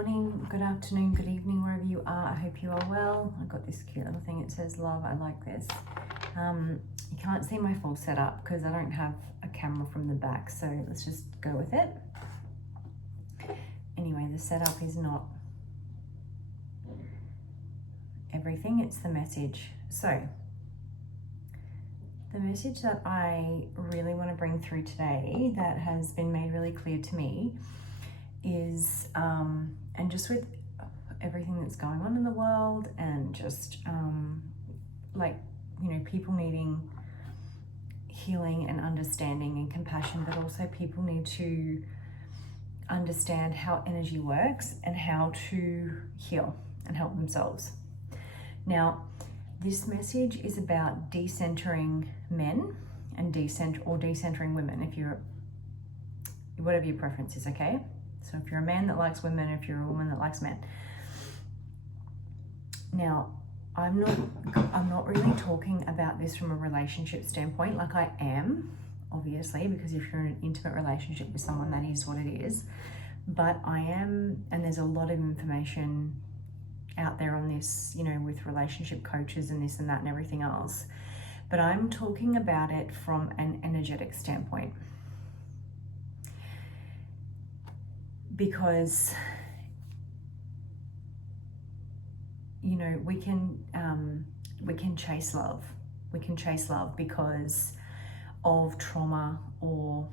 morning, good afternoon, good evening, wherever you are. I hope you are well. I've got this cute little thing. It says love. I like this. You can't see my full setup because I don't have a camera from the back, so let's just go with it. Anyway, the setup is not everything, it's the message. So the message that I really want to bring through today that has been made really clear to me is, and just with everything that's going on in the world and just people needing healing and understanding and compassion, but also people need to understand how energy works and how to heal and help themselves. Now, this message is about decentering men and decentering women, if you're, whatever your preference is, okay? So if you're a man that likes women, if you're a woman that likes men. Now, I'm not really talking about this from a relationship standpoint, like I am, obviously, because if you're in an intimate relationship with someone, that is what it is. But I am, and there's a lot of information out there on this, with relationship coaches and this and that and everything else. But I'm talking about it from an energetic standpoint. Because, we can chase love. We can chase love because of trauma or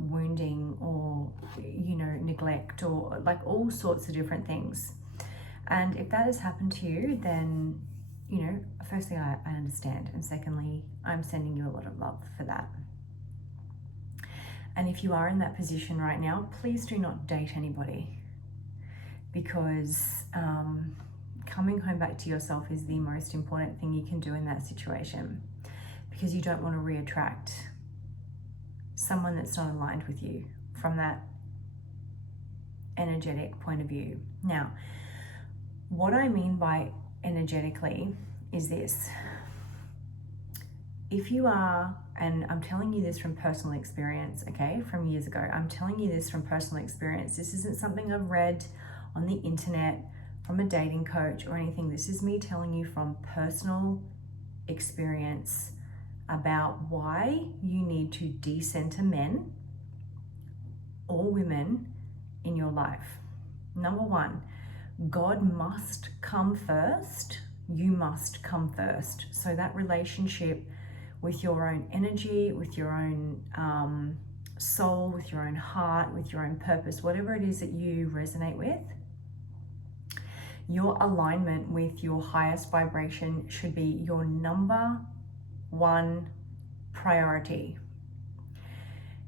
wounding or, neglect or like all sorts of different things. And if that has happened to you, then, firstly, I understand. And secondly, I'm sending you a lot of love for that. And if you are in that position right now, please do not date anybody, because coming home back to yourself is the most important thing you can do in that situation, because you don't want to reattract someone that's not aligned with you from that energetic point of view. Now, what I mean by energetically is this. If you are, and I'm telling you this from personal experience, okay, from years ago, I'm telling you this from personal experience. This isn't something I've read on the internet from a dating coach or anything. This is me telling you from personal experience about why you need to decenter men or women in your life. Number one, God must come first. You must come first. So that relationship with your own energy, with your own soul, with your own heart, with your own purpose, whatever it is that you resonate with, your alignment with your highest vibration should be your number one priority.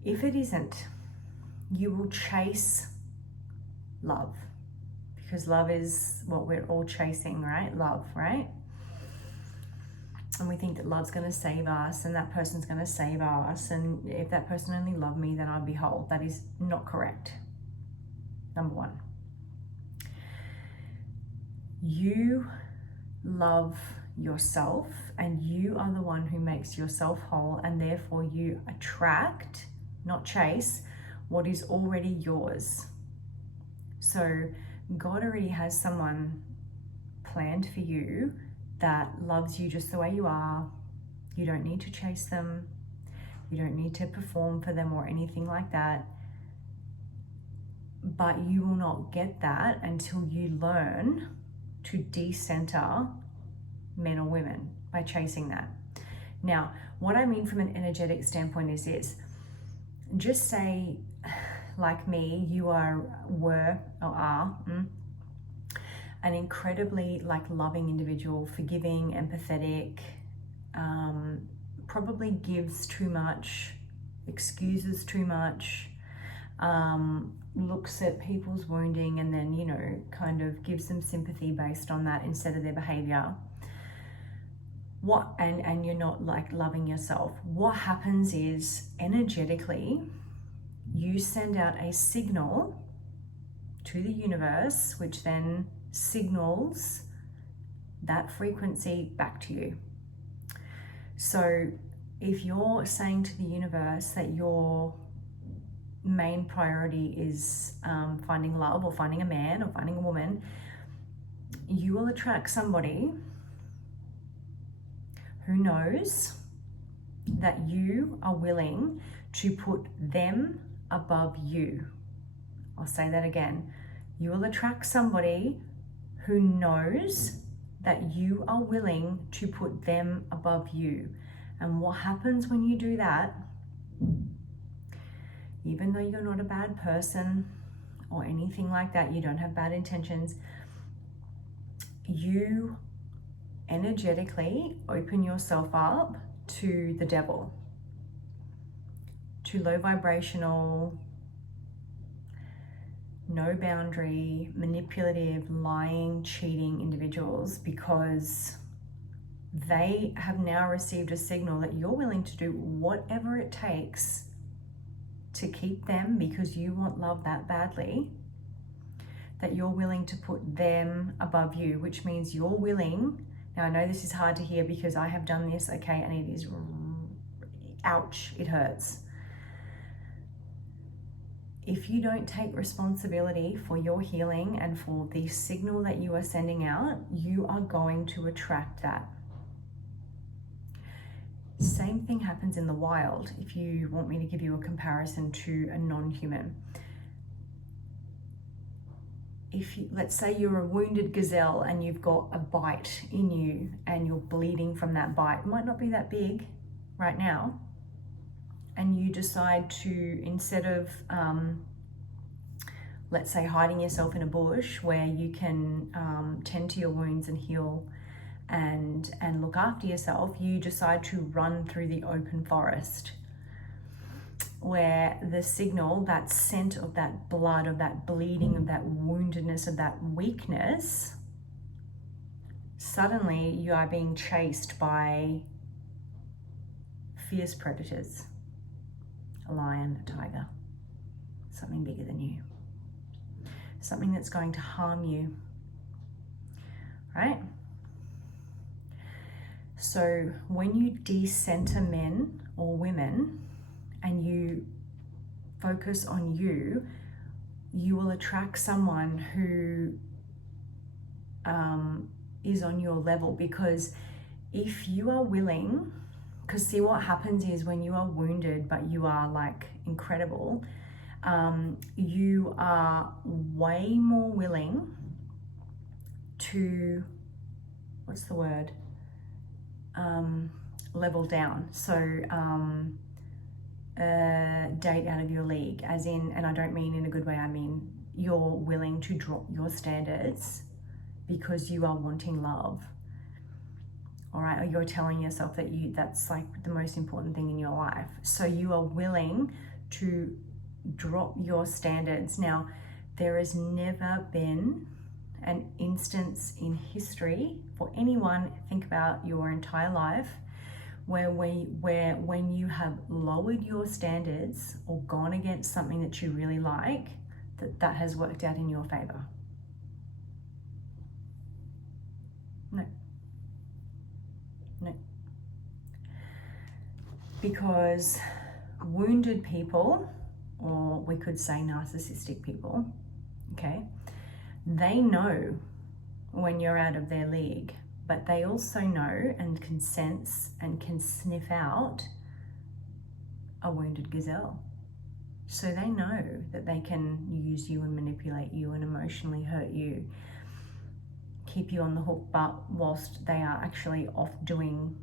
If it isn't, you will chase love, because love is what we're all chasing, right? Love, right? And we think that love's going to save us and that person's going to save us, and if that person only loved me, then I'd be whole. That is not correct. Number one, you love yourself, and you are the one who makes yourself whole, and therefore you attract, not chase, what is already yours. So God already has someone planned for you that loves you just the way you are. You don't need to chase them. You don't need to perform for them or anything like that. But you will not get that until you learn to decenter men or women by chasing that. Now, what I mean from an energetic standpoint is this. Just say, like me, you were or are an incredibly loving individual, forgiving, empathetic, probably gives too much, excuses too much, looks at people's wounding and then, kind of gives them sympathy based on that instead of their behavior. And you're not loving yourself. What happens is, energetically, you send out a signal to the universe, which then signals that frequency back to you. So if you're saying to the universe that you're main priority is finding love, or finding a man, or finding a woman, you will attract somebody who knows that you are willing to put them above you. I'll say that again. You will attract somebody who knows that you are willing to put them above you. And what happens when you do that, even though you're not a bad person or anything like that, you don't have bad intentions, you energetically open yourself up to the devil, to low vibrational, no boundary, manipulative, lying, cheating individuals, because they have now received a signal that you're willing to do whatever it takes to keep them, because you want love that badly, that you're willing to put them above you, which means you're willing. Now, I know this is hard to hear because I have done this, okay, and it is, ouch, it hurts. If you don't take responsibility for your healing and for the signal that you are sending out, you are going to attract that. Same thing happens in the wild. If you want me to give you a comparison to a non-human. Let's say you're a wounded gazelle and you've got a bite in you and you're bleeding from that bite. It might not be that big right now. And you decide to, instead of, let's say, hiding yourself in a bush where you can tend to your wounds and heal and look after yourself, you decide to run through the open forest, where the signal, that scent of that blood, of that bleeding, of that woundedness, of that weakness, suddenly you are being chased by fierce predators. A lion, a tiger, something bigger than you, something that's going to harm you, right? So when you de-center men or women and you focus on you, you will attract someone who is on your level. Because if you are willing, because see, what happens is when you are wounded but you are like incredible, you are way more willing to, what's the word, level down. So date out of your league, as in, and I don't mean in a good way, I mean you're willing to drop your standards because you are wanting love. All right, or you're telling yourself that that's like the most important thing in your life. So you are willing to drop your standards. Now, there has never been an instance in history for anyone, think about your entire life, where when you have lowered your standards or gone against something that you really like, that has worked out in your favor. No. Because wounded people, or we could say narcissistic people, okay, they know when you're out of their league, but they also know and can sense and can sniff out a wounded gazelle. So they know that they can use you and manipulate you and emotionally hurt you, keep you on the hook, but whilst they are actually off doing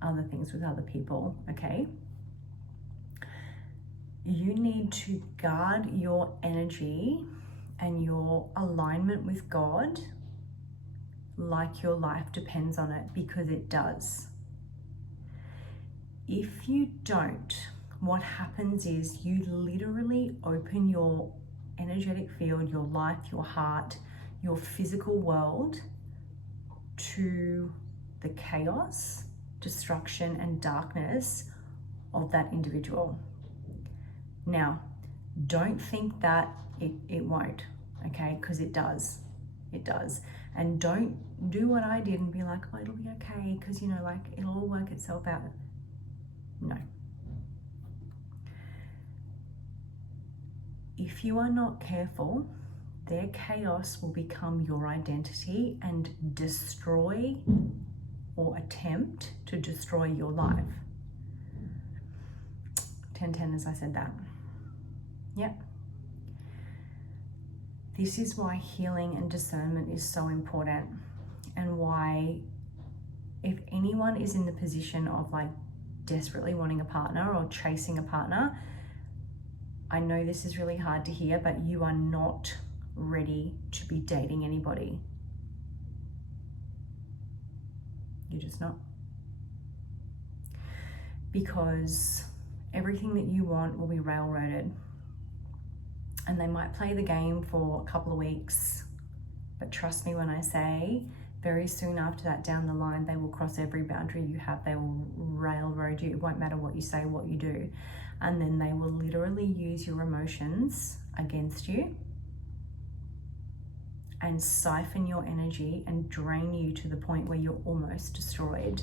other things with other people, okay? You need to guard your energy and your alignment with God like your life depends on it, because it does. If you don't, what happens is you literally open your energetic field, your life, your heart, your physical world to the chaos, destruction, and darkness of that individual. Now, don't think that it won't, okay? Because it does. It does. And don't do what I did and be like, oh, it'll be okay, because, you know, like, it'll all work itself out. No. if you are not careful, their chaos will become your identity and destroy or attempt to destroy your life. 10-10 as I said that. Yep. This is why healing and discernment is so important, and why if anyone is in the position of like desperately wanting a partner or chasing a partner, I know this is really hard to hear, but you are not ready to be dating anybody. You're just not. Because everything that you want will be railroaded. And they might play the game for a couple of weeks, but trust me when I say, very soon after that down the line, they will cross every boundary you have. They will railroad you. It won't matter what you say, what you do. And then they will literally use your emotions against you and siphon your energy and drain you to the point where you're almost destroyed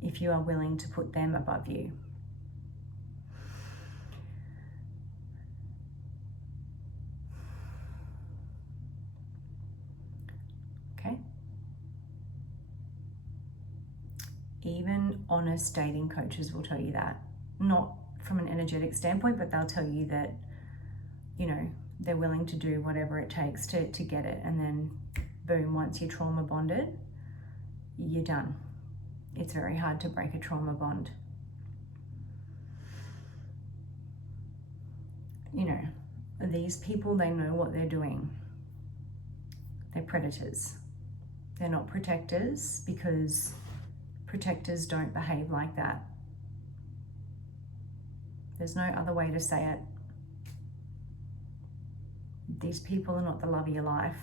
if you are willing to put them above you. Okay? Even honest dating coaches will tell you that. Not from an energetic standpoint, but they'll tell you that, you know, they're willing to do whatever it takes to get it. And then boom, once you're trauma bonded, you're done. It's very hard to break a trauma bond. You know, these people, they know what they're doing. They're predators. They're not protectors, because protectors don't behave like that. There's no other way to say it. These people are not the love of your life.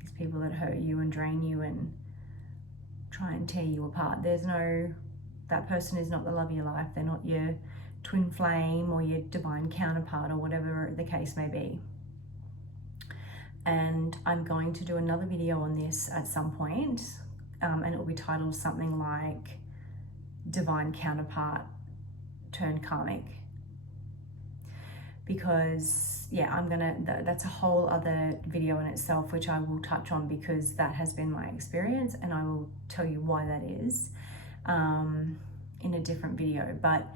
These people that hurt you and drain you and try and tear you apart. That person is not the love of your life. They're not your twin flame or your divine counterpart or whatever the case may be. And I'm going to do another video on this at some point, and it will be titled something like Divine Counterpart Turned Karmic. Because yeah, that's a whole other video in itself, which I will touch on, because that has been my experience, and I will tell you why that is in a different video. But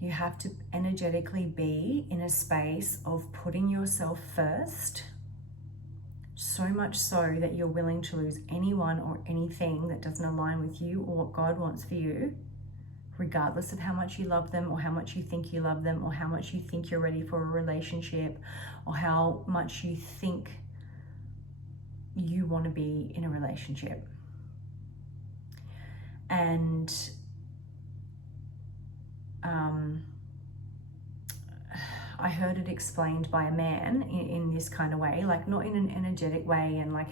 you have to energetically be in a space of putting yourself first, so much so that you're willing to lose anyone or anything that doesn't align with you or what God wants for you, regardless of how much you love them or how much you think you love them or how much you think you're ready for a relationship or how much you think you want to be in a relationship. And I heard it explained by a man in this kind of way, like not in an energetic way and like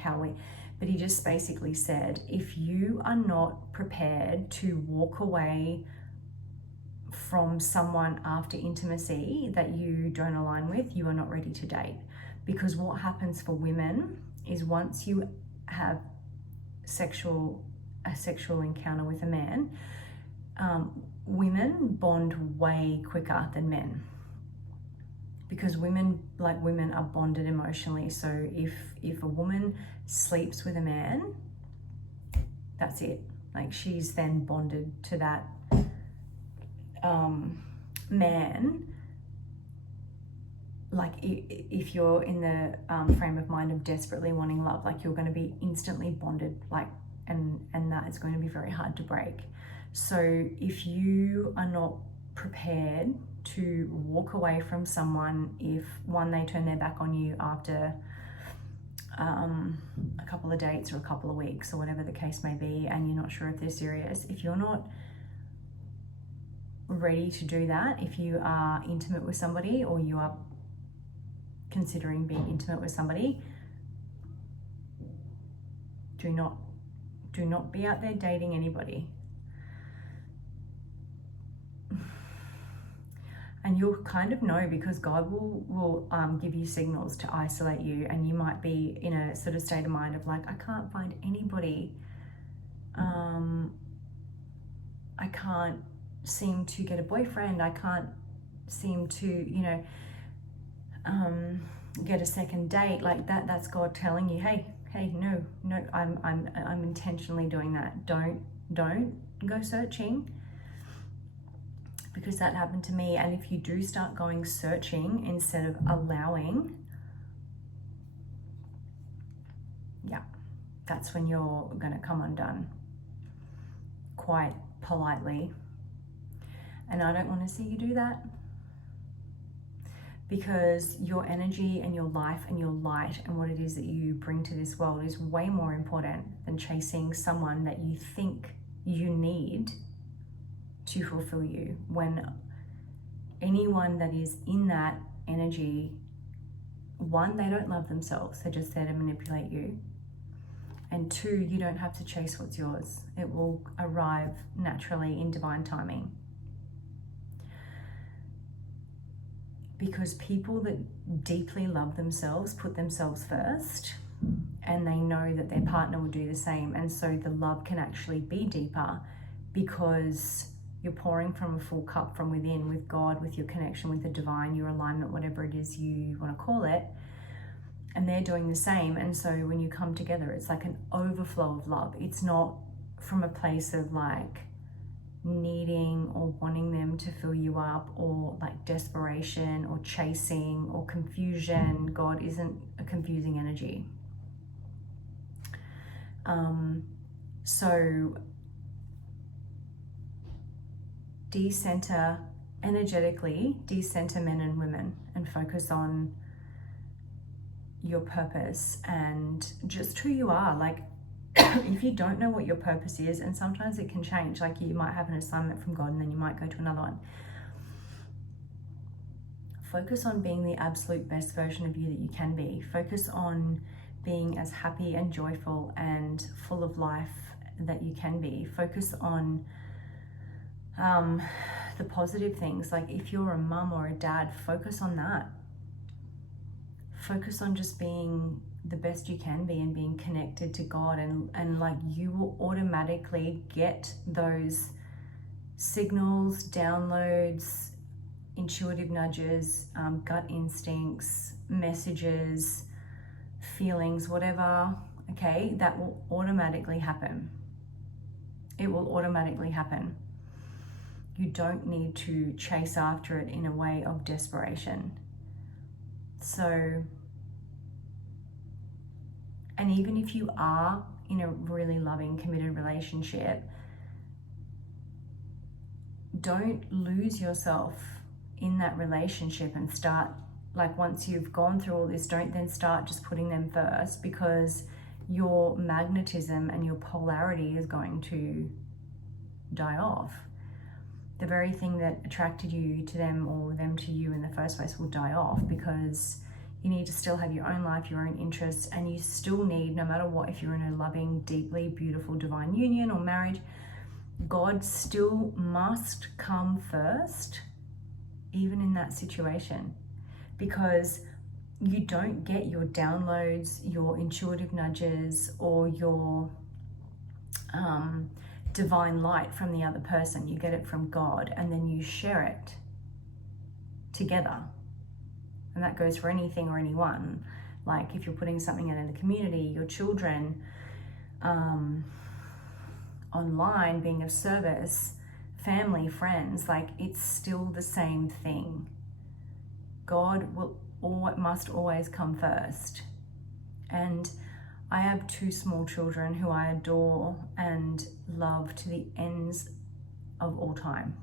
but he just basically said, if you are not prepared to walk away from someone after intimacy that you don't align with, you are not ready to date. Because what happens for women is once you have a sexual encounter with a man, women bond way quicker than men. Because women are bonded emotionally. So if a woman sleeps with a man, that's it. Like she's then bonded to that man. Like if you're in the frame of mind of desperately wanting love, like you're going to be instantly bonded, like, and that is going to be very hard to break. So if you are not prepared to walk away from someone, if one, they turn their back on you after a couple of dates or a couple of weeks or whatever the case may be, and you're not sure if they're serious, if you're not ready to do that, if you are intimate with somebody or you are considering being intimate with somebody, do not be out there dating anybody. And you'll kind of know, because God will give you signals to isolate you, and you might be in a sort of state of mind of like, I can't find anybody. I can't seem to get a boyfriend, I can't seem to, you know, get a second date, like that's God telling you, hey, no, I'm intentionally doing that. Don't go searching, because that happened to me. And if you do start going searching instead of allowing, yeah, that's when you're going to come undone, quite politely. And I don't want to see you do that, because your energy and your life and your light and what it is that you bring to this world is way more important than chasing someone that you think you need to fulfill you. When anyone that is in that energy, one, they don't love themselves, they're just there to manipulate you. And two, you don't have to chase what's yours. It will arrive naturally in divine timing. Because people that deeply love themselves put themselves first, and they know that their partner will do the same. And so the love can actually be deeper, because you're pouring from a full cup from within, with God, with your connection with the divine, your alignment, whatever it is you want to call it. And they're doing the same. And so when you come together, it's like an overflow of love. It's not from a place of like needing or wanting them to fill you up, or like desperation or chasing or confusion. God isn't a confusing energy. So decenter, energetically decenter men and women, and focus on your purpose and just who you are. Like, if you don't know what your purpose is, and sometimes it can change, like you might have an assignment from God and then you might go to another one. Focus on being the absolute best version of you that you can be. Focus on being as happy and joyful and full of life that you can be. Focus on the positive things. Like if you're a mum or a dad, focus on that. Focus on just being the best you can be and being connected to God, and like you will automatically get those signals, downloads, intuitive nudges, gut instincts, messages, feelings, whatever, okay, that will automatically happen. It will automatically happen. You don't need to chase after it in a way of desperation. So, and even if you are in a really loving, committed relationship, don't lose yourself in that relationship and start, like once you've gone through all this, don't then start just putting them first, because your magnetism and your polarity is going to die off. The very thing that attracted you to them, or them to you in the first place, will die off, because you need to still have your own life, your own interests, and you still need, no matter what, if you're in a loving, deeply beautiful divine union or marriage, God still must come first, even in that situation, because you don't get your downloads, your intuitive nudges, or your divine light from the other person. You get it from God, and then you share it together. And that goes for anything or anyone. Like if you're putting something out in the community, your children, online, being of service, family, friends, like it's still the same thing. God must always come first. And I have 2 small children who I adore and love to the ends of all time.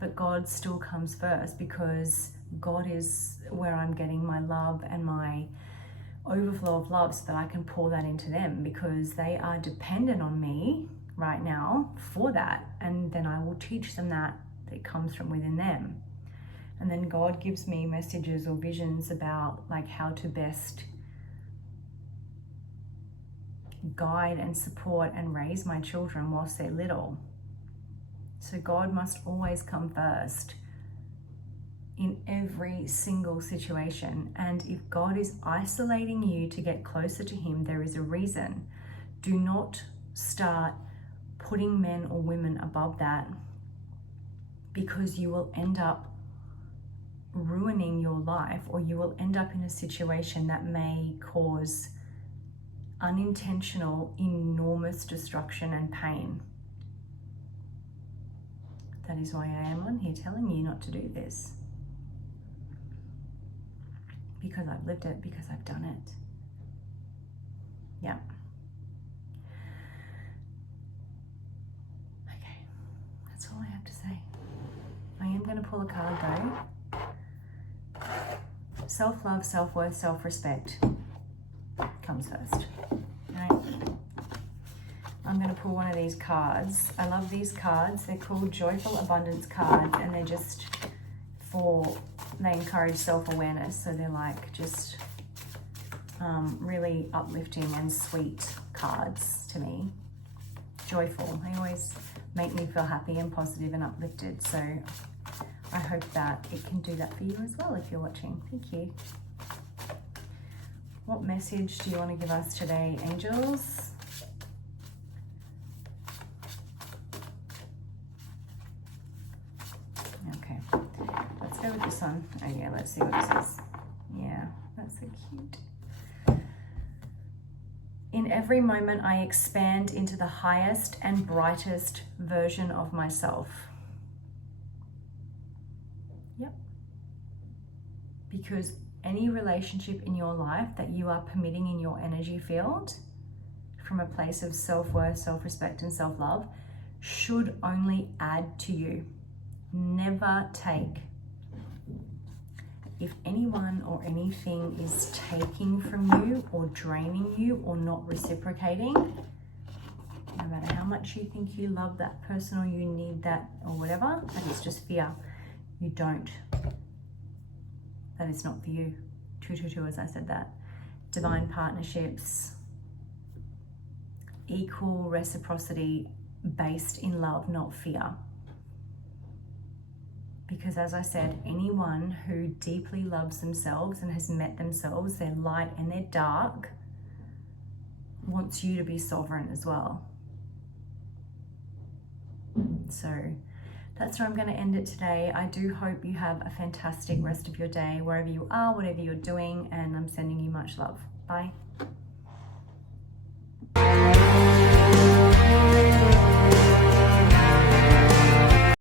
But God still comes first, because God is where I'm getting my love and my overflow of love, so that I can pour that into them, because they are dependent on me right now for that. And then I will teach them that it comes from within them. And then God gives me messages or visions about like how to best guide and support and raise my children whilst they're little. So God must always come first in every single situation. And if God is isolating you to get closer to Him, there is a reason. Do not start putting men or women above that, because you will end up ruining your life, or you will end up in a situation that may cause unintentional, enormous destruction and pain. That is why I am on here telling you not to do this. Because I've lived it, because I've done it. Yeah. Okay, that's all I have to say. I am going to pull a card though. Self-love, self-worth, self-respect comes first. Right? I'm going to pull one of these cards. I love these cards. They're called Joyful Abundance cards, and they're just they encourage self-awareness. So they're like just really uplifting and sweet cards to me. Joyful. They always make me feel happy and positive and uplifted. So I hope that it can do that for you as well if you're watching. Thank you. What message do you want to give us today, angels? Okay, let's go with this one. Oh yeah, let's see what it says. Yeah, that's so cute. In every moment, I expand into the highest and brightest version of myself. Yep. Because any relationship in your life that you are permitting in your energy field from a place of self-worth, self-respect, and self-love should only add to you. Never take. If anyone or anything is taking from you or draining you or not reciprocating, no matter how much you think you love that person or you need that or whatever, that is just fear. You don't. That is not for you. 222, as I said that. Divine partnerships, equal reciprocity based in love, not fear. Because as I said, anyone who deeply loves themselves and has met themselves, their light and their dark, wants you to be sovereign as well. So that's where I'm going to end it today. I do hope you have a fantastic rest of your day, wherever you are, whatever you're doing, and I'm sending you much love. Bye.